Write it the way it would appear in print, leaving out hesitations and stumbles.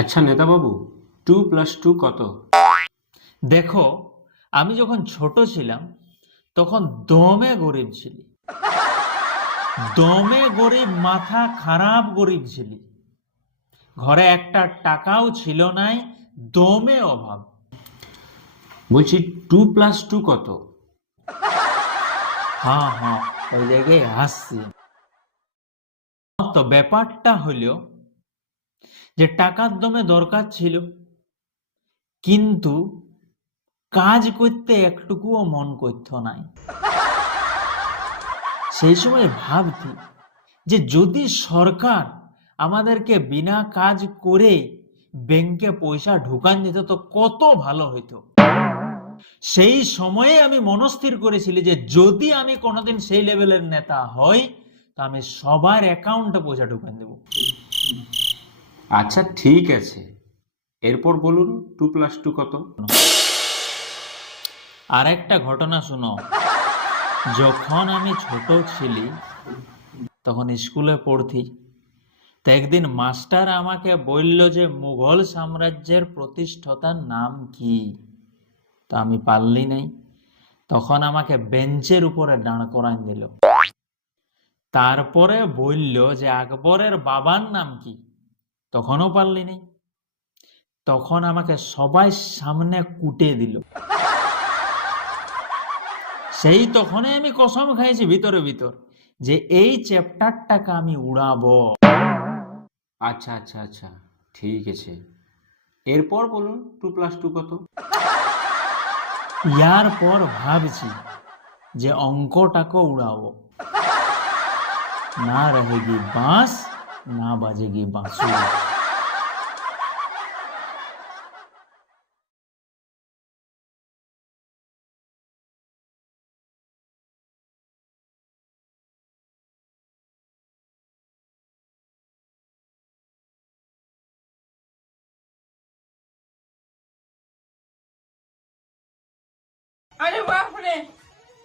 আচ্ছা নেতাবাবু, 2+2 কত? দেখো, আমি যখন ছোট ছিলাম তখন দমে গরিব ছিলি। দমে গরিব, মাথা খারাপ গরিব ছিলি। ঘরে একটা টাকাও ছিল নাই, দমে অভাব। বলছি 2+2 কত? হ্যাঁ হ্যাঁ, ওই জায়গায় হাসছি। তো ব্যাপারটা হলো যে টাকার দমে দরকার ছিল, কিন্তু কাজ করতে একটুকুও মন করতো নাই। সেই সময় ভাবতি যে যদি সরকার আমাদেরকে বিনা কাজ করে ব্যাংকে পয়সা ঢুকান দিত তো কত ভালো হইতো। সেই সময়ে আমি মনস্থির করেছিলি যে যদি আমি কোনোদিন সেই লেভেলের নেতা হই তো আমি সবার অ্যাকাউন্টে পয়সা ঢুকান দেব। আচ্ছা ঠিক আছে, এরপর বলুন 2+2 কত? আর একটা ঘটনা শুনো। যখন আমি ছোট ছিলি তখন স্কুলে পড়তি, তো একদিন মাস্টার আমাকে বলল যে মুঘল সাম্রাজ্যের প্রতিষ্ঠাতার নাম কি। তা আমি পারলি নাই। তখন আমাকে বেঞ্চের উপরে দাঁড় করান দিল। তারপরে বলল যে আকবরের বাবার নাম কি। তখনও পারলি নাই। তখন আমাকে সবাই সামনে কুটে দিল। সেই তখনই আমি কসম খাইছি ভিতরে ভিতর যে এই চ্যাপ্টারটাকে আমি উড়াবো। আচ্ছা আচ্ছা আচ্ছা, ঠিক আছে, এরপর বলুন 2+2 কত? ইয়ার পর ভাবছি যে অঙ্কটাকে উড়াবো। না रहेगी बांस, ना बजेगी बांसुरी। अरे बाप रे।